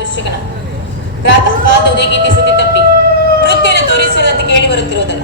ದುಶ್ಯಕನ ಪ್ರಾತಃ ಕಾಲದ ಉದಯಗೀತಿ ಸುದ್ದಿ ತಪ್ಪಿ ವೃತ್ತಿಯನ್ನು ತೋರಿಸುವುದಂತೆ ಕೇಳಿ ಬರುತ್ತಿರುವುದಲ್ಲ.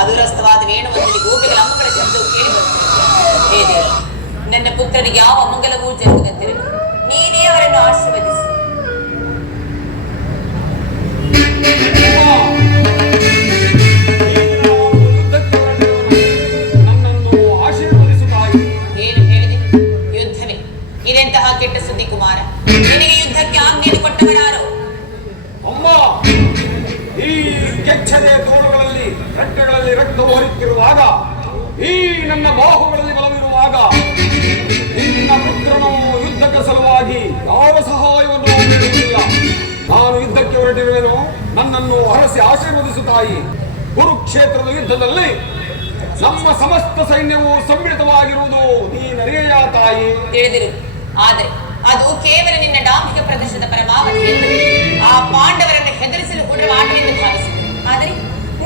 ಅದುರಸ್ಥವಾದ ವೇಣುವಂತಲ್ಲಿ ಗೋಪಿಗಳ ಅಮ್ಮಗಳ ಶಬ್ದವು ಕೇಳಿ ಬರುತ್ತಿದೆ. ನನ್ನ ಪುತ್ರನಿಗೆ ಯಾವ ಅಮಂಗಲವೂ ಜರುಗದಂತಿರಲಿ. ನೀನೇ ಅವರನ್ನು ಆಶೀರ್ವದಿಸು. ಏನು ಹೇಳಿದೆ? ಯುದ್ಧವೇ? ಇದೆಂತಹ ಕೆಟ್ಟ ಸುದ್ದಿ ಕುಮಾರ. ನಿನಗೆ ಯುದ್ಧಕ್ಕೆ ಆಜ್ಞೆಯನ್ನು ಕೊಟ್ಟವರಾರು? ಅಮ್ಮ, ಈ ಕೆಚ್ಚದೆ ತೋಳುಗಳಲ್ಲಿ ರಕ್ತಗಳಲ್ಲಿ ರಕ್ತವು ಹರಿಯುತ್ತಿರುವಾಗ, ಈ ನನ್ನ ಬಾಹುಗಳಲ್ಲಿ ಬಲವಿರುವಾಗ, ನಿನ್ನ ಪುತ್ರನು ಯುದ್ಧಕ್ಕೆ ಸಲುವಾಗಿ ಯಾವ ಸಹಾಯವನ್ನು ನೀಡುವುದಿಲ್ಲ. ನಾನು ಯುದ್ಧಕ್ಕೆ ಹೊರಟಿರುವೆನು. ನನ್ನನ್ನು ಹರಸಿ ಆಶೀರ್ವದಿಸು ತಾಯಿ. ಕುರುಕ್ಷೇತ್ರದ ಯುದ್ಧದಲ್ಲಿ ನಮ್ಮ ಸಮಸ್ತ ಸೈನ್ಯವು ಸಮ್ಮಿಳಿತವಾಗಿರುವುದು ನೀನರಿಯೆಯ ತಾಯಿ? ತಿಳಿದಿರು. ಆದರೆ ಅದು ಕೇವಲ ನಿನ್ನ ಡಾಂಬಿಕ ಪ್ರದರ್ಶನದ ಪರಮಾವಧಿ ಎಂದು ಆ ಪಾಂಡವರನ್ನು ಹೆದರಿಸಲು ಹೊರಡುವ ಆಟವೆಂದು ಭಾವಿಸಿದೆ. ಆದರೆ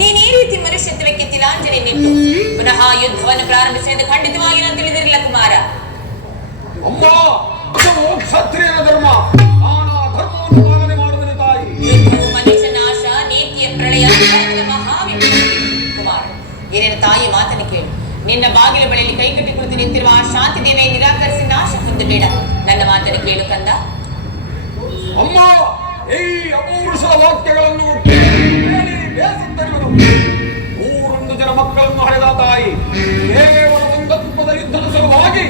ನೀನ್ ಈ ರೀತಿ ಮನುಷ್ಯತ್ವಕ್ಕೆ ತಿಲಾಂಜಲಿ ನಿಟ್ಟು ಪುನಃ ಯುದ್ಧವನ್ನು ಪ್ರಾರಂಭಿಸಿ ಎಂದು ಖಂಡಿತವಾಗಿ ನಾನು ತಿಳಿದಿರಲಿಲ್ಲ ಕುಮಾರ. ಅಮ್ಮ, ಕ್ಷತ್ರಿಯರ ಧರ್ಮ. ನಾನು ಆ ಧರ್ಮವನ್ನು ಪಾಲನೆ ಮಾಡುವುದೇ ತಾಯಿ. ಯುದ್ಧವು ಮನುಷ್ಯ ನಾಶ, ನೀತಿಯ ಪ್ರಳಯ, ಮಹಾವಿಪತ್ತು. ಕುಮಾರ, ಏನೇನು ತಾಯಿ ಮಾತನ್ನು ಕೇಳು. ನಿನ್ನ ಬಾಗಿಲ ಬಳಿಯಲ್ಲಿ ಕೈಕಟ್ಟಿ ಕುಳಿತು ನಿಂತಿರುವ ಆ ಶಾಂತಿ ದೇವಿಯ ನಿರಾಕರಿಸಿ ನಾಶ ಹೊಂದಬೇಡ. ನನ್ನ ಮಾತನ್ನು ಕೇಳು ಕಂದ. ಅಮ್ಮ, ಈ ಅಪೌರುಷದ ವಾಕ್ಯಗಳನ್ನು ಬೇಸುತ್ತಿರುವುದು. 300 ಜನ ಮಕ್ಕಳನ್ನು ಹಳೆದ ತಾಯಿ ಕೇವಲ ಒಂದತ್ವದ ಯುದ್ಧದ ಸಲುವಾಗಿ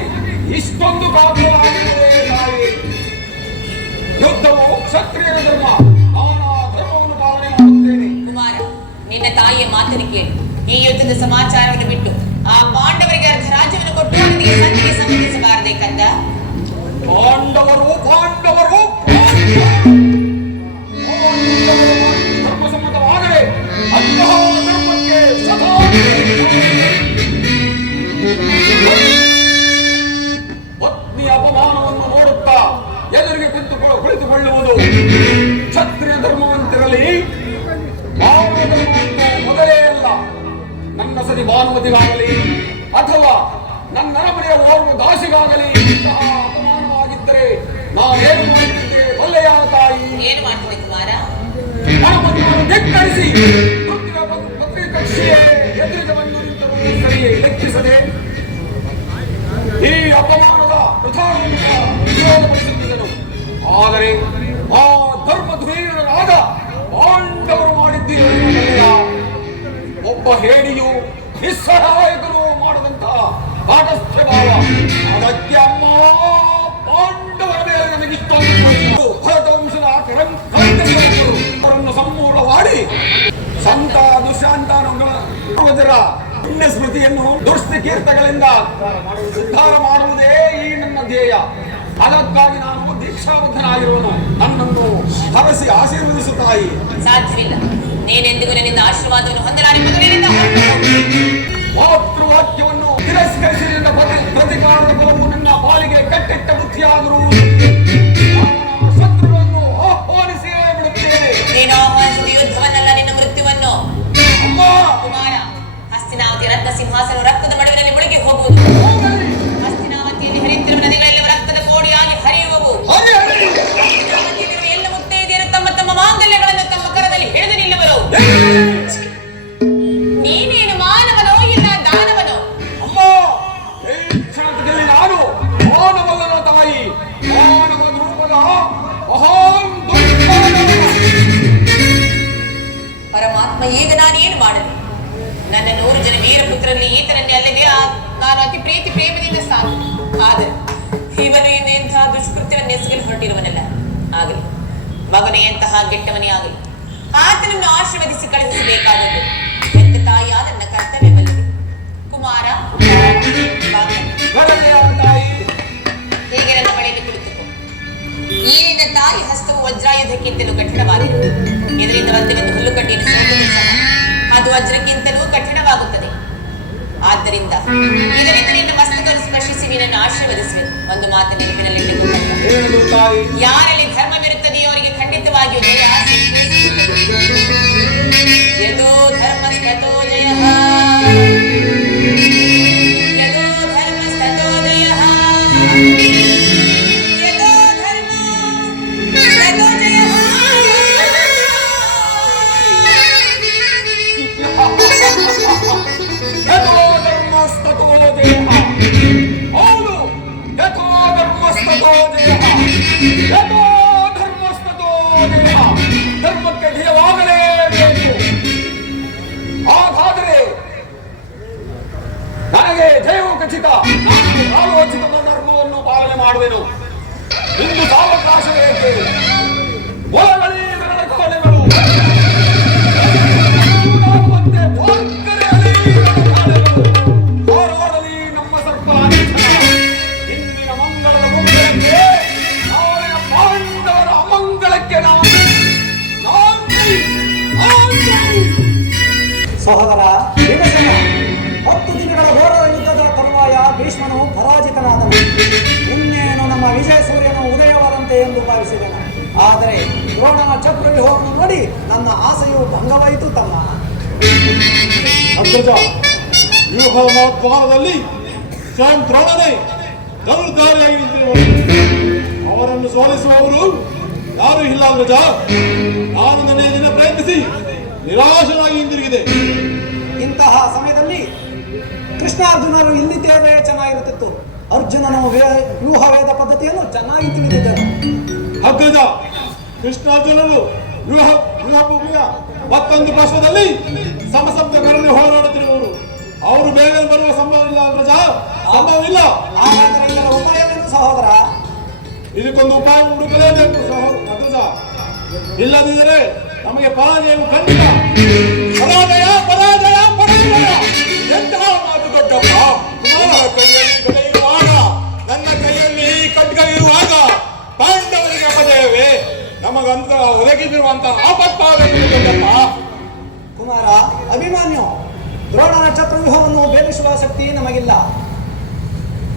ಇಷ್ಟೊಂದು ಕಾರಣವಾಗಿದೆ ತಾಯಿ. ಯುದ್ಧವು ಕ್ಷತ್ರಿಯರ ಧರ್ಮ. ನಾನು ಆ ಧರ್ಮವನ್ನು ಪಾಲನೆ ಮಾಡುತ್ತೇನೆ. ಕುಮಾರ, ನಿನ್ನ ತಾಯಿಯ ಮಾತನ್ನು ಕೇಳು. ಈ ಯುದ್ಧದ ಸಮಾಚಾರವನ್ನು ಬಿಟ್ಟು ಆ ಪಾಂಡವರಿಗೆ ಅರ್ಧ ರಾಜ್ಯವನ್ನು ಕೊಟ್ಟು ಅವರಿಗೆ ಸಂಧಿಗೆ ಸಂಬಂಧಿಸಬಾರದೆ ಕಂದ. ಪಾಂಡವರು ಧರ್ಮಸಮ್ಮತವಾಗಲೇ ಅಂತಹ ಧರ್ಮಕ್ಕೆ ಸದಾ ಪತ್ನಿಯ ಅಪಮಾನವನ್ನು ನೋಡುತ್ತಾ ಎದುರಿಗೆ ಕುಳಿತುಕೊಳ್ಳುವುದು ಕ್ಷತ್ರಿಯ ಧರ್ಮವಂತಿರಲಿ. ಮೊದಲೇ ಅಲ್ಲ. ನನ್ನ ಸತಿ ಭಾನುಮತಿಗಾಗಲಿ ಅಥವಾ ನನ್ನ ಅರಮನೆಯ ಓರ್ವ ದಾಸಿಗಾಗಲಿ ಇಂತಹ ಅಪಮಾನವಾಗಿದ್ದರೆ ನಾವೇನು ಮಾಡುತ್ತಿದ್ದೆ ಒಳ್ಳೆಯ ತಾಯಿ? ಏನು ಮಾಡ್ತಿದ್ದೆ ಕುಮಾರ? ಧಿಕ್ಕರಿಸಿ ಪತ್ನಿ ಕಕ್ಷಿಯೇ ಎದುರಿಗೆ ಬಂದು ನಿಂತರೂ ಸರಿಯೇ ಲೆಕ್ಕಿಸದೆ ಈ ಅಪಮಾನದ ವಿರೋಧಪಡಿಸುತ್ತಿದ್ದನು. ಆದರೆ ಆ ಧರ್ಮಧುರೀಣರಾದ ಪಾಂಡವರು ಮಾಡಿದ್ದೀರ ಒಬ್ಬ ಹೇಡಿಯು ನಿಸ್ಸಹಾಯಕರು ಮಾಡದಂತಹ ಕಾಟಸ್ಥ್ಯ ಭಾವ. ಅದಕ್ಕೆ ಅಮ್ಮ, ಪಾಂಡವರ ಮೇಲೆ ನನಗಿಷ್ಟೊಂದು ಭರತವಂಶದ ಅವರನ್ನು ಸಂಪೂರ್ಣವಾಗಿ ಸಂತ ದುಶಾಂತನುಗಳ ಪೂರ್ವಜರ ಪುಣ್ಯ ಸ್ಮೃತಿಯನ್ನು ದುಷ್ಟ ಕೀರ್ತಗಳಿಂದ ಉದ್ಧಾರ ಮಾಡುವುದೇ ಈ ನನ್ನ ಧ್ಯೇಯ. ಅದಕ್ಕಾಗಿ ನಾನು ದೀಕ್ಷಾಬದ್ಧನಾಗಿರುವನು. ನನ್ನನ್ನು ಹರಸಿ ಆಶೀರ್ವದಿಸು ತಾಯಿ. ಸಾಧ್ಯವಿಲ್ಲ. ನೀನೆಂದಿಗೂ ನನ್ನಿಂದ ಆಶೀರ್ವಾದವನ್ನು ಹೊಂದಲಾರೆ. ಮಾತೃವಾಕ್ಯವನ್ನು ತಿರಸ್ಕರಿಸಿದ ಪ್ರತಿಕಾರದ ಫಲವು ನನ್ನ ಪಾಲಿಗೆ ಕಟ್ಟಿಟ್ಟ ಬುದ್ಧಿಯಾದರೂ ಶತ್ರುಗಳನ್ನು ಆಹ್ವಾನಿಸಿಯೇ ಬಿಡುತ್ತೇನೆ. ನೀನು ಆಹ್ವಾನಿಸಿದ ಯುದ್ಧವನ್ನಲ್ಲ, ನಿನ್ನ ಮೃತ್ಯುವನ್ನು. ಅಮ್ಮ, ಕುಮಾರ, ಹಸ್ತಿನಾವತಿ ರತ್ನ ಸಿಂಹಾಸನ ರಕ್ತದ ಮಡುವಿನಲ್ಲಿ ಮುಳುಗಿ ಹೋಗುವುದು. ಹಸ್ತಿನಾವತಿಯಲ್ಲಿ ಹರಿಯುತ್ತಿರುವ ನದಿಗಳೆಲ್ಲವೂ ರಕ್ತದ ಕೋಡಿಯಾಗಿ ಹರಿಯುವವು. ಎಲ್ಲ ಮುತ್ತೈದೆಯರು ತಮ್ಮ ತಮ್ಮ ಮಾಂಗಲ್ಯಗಳನ್ನು ತಮ್ಮ ಕರದಲ್ಲಿ ಹಿಡಿದು ನಿಲ್ಲುವರು. ನೀನೇನು ಮಾನವನೋ ಇಲ್ಲ ದಾನವನೋ? ಅಮ್ಮ, ಈ ಕ್ಷಣದಲ್ಲಿ ನಾನು ಮಾನವನ ತಾಯಿ. ಮಾನವ ರೂಪದ ಮಹಾನ್ ಪರಮಾತ್ಮ, ಈಗ ನಾನೇನು ಮಾಡಲಿ? ನನ್ನ 100 ಜನ ವೀರಪುತ್ರರಲ್ಲಿ ಈತನನ್ನೇ ಅಲ್ಲದೆ ನಾನು ಅತಿ ಪ್ರೀತಿ ಪ್ರೇಮದಿಂದ ಸಾಕು. ಆದರೆ ಇವನು ಇಂತಹ ದುಷ್ಕೃತ್ಯವನ್ನು ಎಸಗಲು ಹೊರಟಿರುವನಲ್ಲ. ಆಗಲಿ ಮಗನೇ ಎಂತಹ ಗೆಟ್ಟವನೇ ಆಗಲಿ, ಆತನನ್ನು ಆಶೀರ್ವದಿಸಿ ಕಳುಹಿಸಬೇಕಾದದ್ದು ಎಂತ ತಾಯಿಯಾದ ನನ್ನ ಕರ್ತವ್ಯವಲ್ಲದೆ. ಕುಮಾರ, ಹೀಗೆ ನನ್ನ ಬಳಿಯಲ್ಲಿ ಕುಳಿತುಕೋ. ಈ ನಿನ್ನ ತಾಯಿ ಹಸ್ತವು ವಜ್ರಾಯುಧಕ್ಕಿಂತಲೂ ಕಠಿಣವಾಗಿದೆ. ಇದರಿಂದ ಒಂದೊಂದು ಹುಲ್ಲುಕಡ್ಡಿಯನ್ನು ಸೋಕಲು ಸಹ ಅದು ವಜ್ರಕ್ಕಿಂತಲೂ ಕಠಿಣವಾಗುತ್ತದೆ. ಆದ್ದರಿಂದ ಇದರಿಂದ ನಿನ್ನ ಮಸ್ತಕವನ್ನು ಸ್ಪರ್ಶಿಸಿ ನಿನ್ನನ್ನು ಆಶೀರ್ವದಿಸುವೆನು. ಒಂದು ಮಾತು ನೆನಪಿನಲ್ಲಿಟ್ಟುಕೊಂಡು, ಯಾರಲ್ಲಿ ಧರ್ಮವಿರುತ್ತದೆಯೋ ಅವರಿಗೆ ಖಂಡಿತವಾಗಿಯೂ ಜಯ. ಯದೋ ಧರ್ಮಸ್ತತೋ ಜಯಃ, ಯದೋ ಧರ್ಮಸ್ತತೋ ಜಯಃ, ಯದೋ ಧರ್ಮ ಜಯ ಯಥೋ ಧರ್ಮಸ್ತೋ ಜಯ. ಧರ್ಮಕ್ಕೆ ಜಯವಾಗಲೇಬೇಕು. ಹಾಗಾದರೆ ನನಗೆ ಜಯವು ಖಚಿತ. ನಾನು ಕಾಲೋಚಿತ ಧರ್ಮವನ್ನು ಪಾಲನೆ ಮಾಡುವೆನು. ಇಂದು ಸಾವಕಾಶ ಬೇಕೆ. ಒಳಗಳಿ ರಣಕೋಣೆಗಳು ಮತ್ತೆ ಭೋರ್ಗರೆಯಲಿ ರಣಕಾಳೆಗಳು. ಹೋರಾಡಲಿ ನಮ್ಮ ಸರ್ಪಾಧಿಷ್ಠ. ಇಂದಿನ ಮಂಗಳದ ಮಂಗಳಕ್ಕೆ ನಾಳಿನ ಪಾಂಡವರ ಅಮಂಗಳಕ್ಕೆ ನಾವು ಸಹೋದರ ಭೀಮಸೇನ, 10 ದಿನಗಳ ಘೋರ ಯುದ್ಧದ ತರುವಾಯ ಭೀಷ್ಮನು ಪರಾಜಿತನಾದನು. ಇನ್ನೇನು ನಮ್ಮ ವಿಜಯ ಸೂರ್ಯನು ಉದಯವಾದಂತೆ ಎಂದು ಭಾವಿಸಿದನು. ಆದರೆ ದ್ರೋಣನ ಚಕ್ರವ್ಯೂಹವನ್ನು ನೋಡಿ ನನ್ನ ಆಸೆಯು ಭಂಗವಾಯಿತು ತಮ್ಮ. ಅಗ್ರಜ, ವ್ಯೂಹೋದ್ವಾರದಲ್ಲಿ ಸ್ವಯಂ ದ್ರೋಣನೇ ಧನುರ್ಧಾರಿಯಾಗಿ ನಿಂತಿರುವರು. ಅವರನ್ನು ಸೋಲಿಸುವವರು ಯಾರೂ ಇಲ್ಲ ಅಗ್ರಜ. ನಾನು ನನ್ನ ದಿನ ಪ್ರಯತ್ನಿಸಿ ನಿರಾಶನಾಗಿ ಹಿಂದಿರುಗಿದೆ. ಇಂತಹ ಸಮಯದಲ್ಲಿ ಕೃಷ್ಣಾರ್ಜುನರು ಇಲ್ಲಿದ್ದೇವೆ ಚೆನ್ನಾಗಿರುತ್ತಿತ್ತು. ಅರ್ಜುನನು ವ್ಯೂಹ ವೇದ ಪದ್ಧತಿಯನ್ನು ಚೆನ್ನಾಗಿ ತಿಳಿದಿದ್ದನು. ಅಗ್ರಜ, ಕೃಷ್ಣಾರ್ಜುನರು ವ್ಯೂಹಭೂಮಿಯ ಮತ್ತೊಂದು ಪ್ರಶ್ನದಲ್ಲಿ ಸಮಸಪ್ತಕರಲ್ಲಿ ಹೋರಾಡುತ್ತಿರುವವರು. ಅವರು ಬೇಗ ಬರುವ ಸಂಭವವಿಲ್ಲ ಅಗ್ರಜ, ಸಂಭವವಿಲ್ಲ. ಹಾಗಾದರೆ ಇದರ ಉಪಾಯವೇನು ಸಹೋದರ? ಇದಕ್ಕೊಂದು ಉಪಾಯ ಹುಡುಕಲೇಬೇಕು ಅಗ್ರಜ. ಇಲ್ಲದಿದ್ದರೆ ನಮಗೆ ಪರಾಜಯವು ಖಂಡಿತ. ಪರಾಜಯ ಪರಾಜಯ ಪರಾಜಯ. ಎಂತಹ ಮಾತು ದೊಡ್ಡಪ್ಪ. ನನ್ನ ಕೈಯಲ್ಲಿ ಗದೆ ಇರುವಾಗ, ನನ್ನ ಕೈಯಲ್ಲಿ ಖಡ್ಗ ಇರುವಾಗ ಪಾಂಡವರಿಗೆ ಅಪಜಯವೇ? ನಮಗಂತ ಒದಗಿಸಿರುವಂತಹ ಆಪತ್ತಾಗಬೇಕು ದೊಡ್ಡಪ್ಪ. ಕುಮಾರ ಅಭಿಮಾನ್ಯು, ದ್ರೋಣನ ಚಕ್ರವ್ಯೂಹವನ್ನು ಭೇದಿಸುವ ಶಕ್ತಿ ನಮಗಿಲ್ಲ.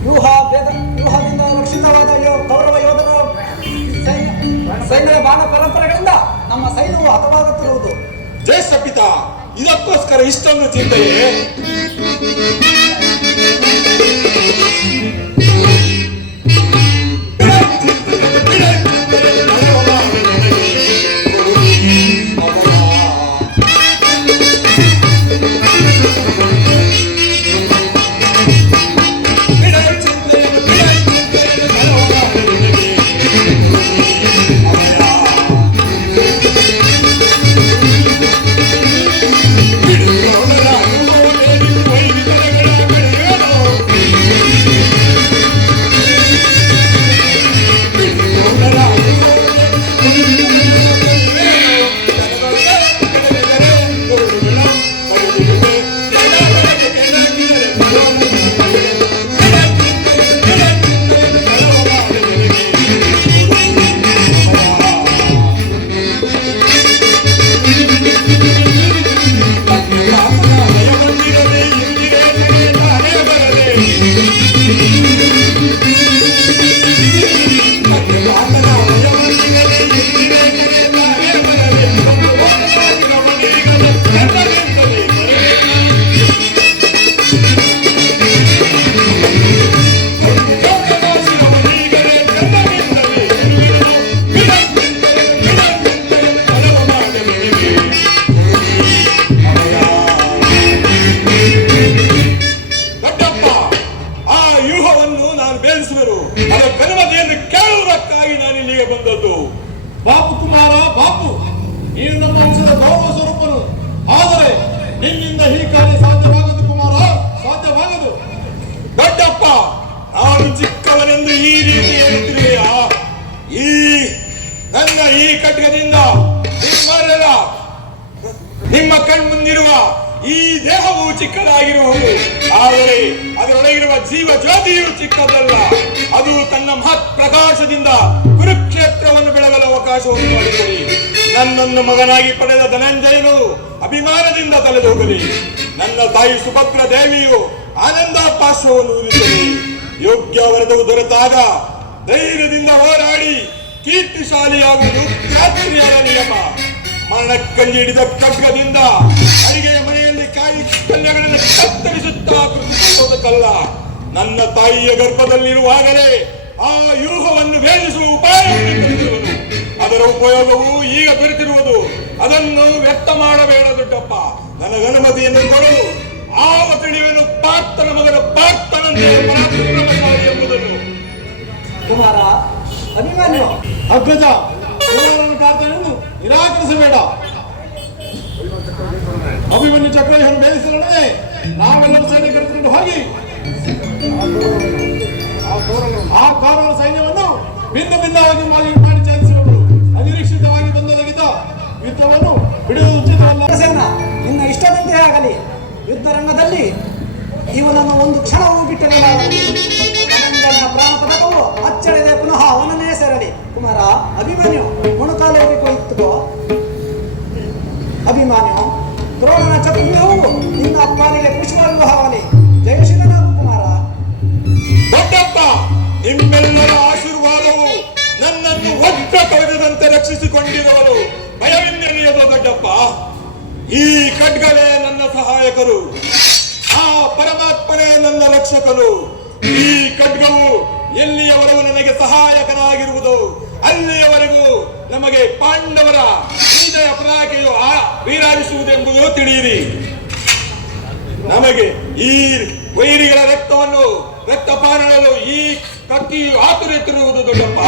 ವ್ಯೂಹದಿಂದ ರಕ್ಷಿತವಾದ ಕೌರವ ಯೋಧರ ಸೈನ್ಯದ ಬಾಣ ಪರಂಪರೆಗಳಿಂದ ನಮ್ಮ ಸೈನ್ಯವು ಹತವಾಗುತ್ತಿರುವುದು. ಜ್ಯೇಷ್ಠ ಪಿತ, ಇದಕ್ಕೋಸ್ಕರ ಇಷ್ಟೊಂದು ಚಿಂತೆಯೇ? ಬಾಪು ಕುಮಾರ ಬಾಪು, ನೀನು ನಮ್ಮ ವಂಶದ ಗೌರವ ಸ್ವರೂಪನು. ಆದರೆ ನಿನ್ನಿಂದ ಈ ಕಾರ್ಯ ಸಾಧ್ಯವಾಗದು ಕುಮಾರ, ಸಾಧ್ಯವಾಗದು. ದೊಡ್ಡಪ್ಪ, ನಾನು ಚಿಕ್ಕವನೆಂದು ಈ ರೀತಿ ಹೇಳುತ್ತಿರುವೆಯಾ? ನನ್ನ ಈ ಖಡ್ಗದಿಂದ ನಿಮ್ಮ ಕಣ್ಮುಂದಿರುವ ಈ ದೇಹವು ಚಿಕ್ಕದಾಗಿರುವುದು, ಆದರೆ ಅದರೊಳಗಿರುವ ಜೀವ ಜ್ಯೋತಿಯು ಚಿಕ್ಕದಲ್ಲ. ಅದು ತನ್ನ ಮಹತ್ ಪ್ರಕಾಶದಿಂದ ಕುರುಕ್ಷೇತ್ರವನ್ನು ಬೆಳಗಲು ಅವಕಾಶವನ್ನು ಮಾಡಿಕೊಡಿ. ನನ್ನನ್ನು ಮಗನಾಗಿ ಪಡೆದ ಧನಂಜಯನು ಅಭಿಮಾನದಿಂದ ತಲೆದೋಗಲಿ. ನನ್ನ ತಾಯಿ ಸುಭದ್ರ ದೇವಿಯು ಆನಂದ ಪಾರ್ಶ್ವವನ್ನು ಊದಿಸಲಿ. ಯೋಗ್ಯ ವರದವು ದೊರೆತಾಗ ಧೈರ್ಯದಿಂದ ಹೋರಾಡಿ ಕೀರ್ತಿಶಾಲಿಯಾಗುವುದು ಕ್ಷತ್ರಿಯರ ನಿಯಮ. ಮರಣಕ್ಕಲ್ಲಿ ಹಿಡಿದ ಖಡ್ಗದಿಂದ ಅಡಿಗೆಯ ಮನೆಯಲ್ಲಿ ಕಾಯಿ ಕಲ್ಯಗಳನ್ನು ಕತ್ತರಿಸುತ್ತಾ ಕೃತಿಸುವುದಕ್ಕಲ್ಲ. ನನ್ನ ತಾಯಿಯ ಗರ್ಭದಲ್ಲಿರುವಾಗಲೇ ಆ ವ್ಯೂಹವನ್ನು ಭೇದಿಸುವ ಉಪಾಯವನ್ನು ಕಲಿತಿರುವನು. ಅದರ ಉಪಯೋಗವು ಈಗ ದೊರೆತಿರುವುದು. ಅದನ್ನು ವ್ಯಕ್ತ ಮಾಡಬೇಡ ದೊಡ್ಡಪ್ಪ. ನನಗೆ ಅನುಮತಿಯನ್ನು ಕೊಡಲು ಆವ ತಿಳಿಯುವನು ಪಾರ್ಥನ ಮಗನ ಪಾರ್ಥನಂತೆ ಪರಾಕ್ರಮಶಾಲಿ ಎಂಬುದನ್ನು. ಕುಮಾರ ಅಭಿಮನ್ಯು. ಅಗ್ರಜ ಕುಮಾರನ ಪ್ರಾರ್ಥನೆಯನ್ನು ನಿರಾಕರಿಸಬೇಡ. ಅಭಿಮನ್ಯು ಚಕ್ರವನ್ನು ಬೇಯಿಸಲೇ ನಾವೆಲ್ಲರೂ ಸೈನಿಕರು ತೆಗೆದುಕೊಂಡು ಹೋಗಿ ಆ ಕೌರವರ ಸೈನ್ಯವನ್ನು ಭಿನ್ನ ಭಿನ್ನವಾಗಿ ಮಾಡಿ ಚಾಲಿಸಬಹುದು. ಅನಿರೀಕ್ಷಿತವಾಗಿ ಬಂದೊದಗಿದ್ದ ಯುದ್ಧವನ್ನು ಬಿಡುವುದು ಉಚಿತವಲ್ಲ. ಸೇನ ನಿನ್ನ ಇಷ್ಟದಂತೆ ಆಗಲಿ. ಯುದ್ಧ ರಂಗದಲ್ಲಿ ಇವನನ್ನು ಒಂದು ಕ್ಷಣವೂ ಬಿಟ್ಟಿರಲಾರದು. ಅನಂತನ ಪ್ರಾಣ ಪದಕವು ಅಚ್ಚಳಿದೆ ಪುನಃ ಅವನನ್ನೇ ಸೇರಲಿ. ಕುಮಾರ ಅಭಿಮನ್ಯು ಮೊಣಕಾಲೋಗಿ ಕುಳಿತುಕೋ. ಅಭಿಮನ್ಯು ದ್ರೋಣನ ಚತುರ್ವ್ಯೂಹವು ನಿನ್ನ ಪಾಲಿಗೆ ಪುಷ್ಪವಿವಾಹವಾಗಲಿ. ಜಯಶೀಲನಾಗು ಕುಮಾರ. ದೊಡ್ಡಪ್ಪ, ನಿಮ್ಮೆಲ್ಲರ ಆಶೀರ್ವಾದವು ನನ್ನನ್ನು ಒಟ್ಟ ಕಳೆದಂತೆ ರಕ್ಷಿಸಿಕೊಂಡಿರುವರು. ಭಯವಿನ್ನೆಲೆಯದು ದೊಡ್ಡಪ್ಪ. ಈ ಖಡ್ಗವೇ ನನ್ನ ಸಹಾಯಕರು, ಆ ಪರಮಾತ್ಮನೇ ನನ್ನ ರಕ್ಷಕರು. ಈ ಖಡ್ಗವು ಎಲ್ಲಿಯವರೆಗೂ ನನಗೆ ಸಹಾಯಕನಾಗಿರುವುದು ಅಲ್ಲಿಯವರೆಗೂ ನಮಗೆ ಪಾಂಡವರ ವಿಜಯ ಪತಾಕೆಯು ವೀರಾರಿಸುವುದೆಂಬುದು ತಿಳಿಯಿರಿ. ನಮಗೆ ಈ ವೈರಿಗಳ ರಕ್ತಪಾನಗಳು ಈ ಕತ್ತಿಯು ಆತುರೆತ್ತಿರುವುದು ದೊಡ್ಡಪ್ಪ.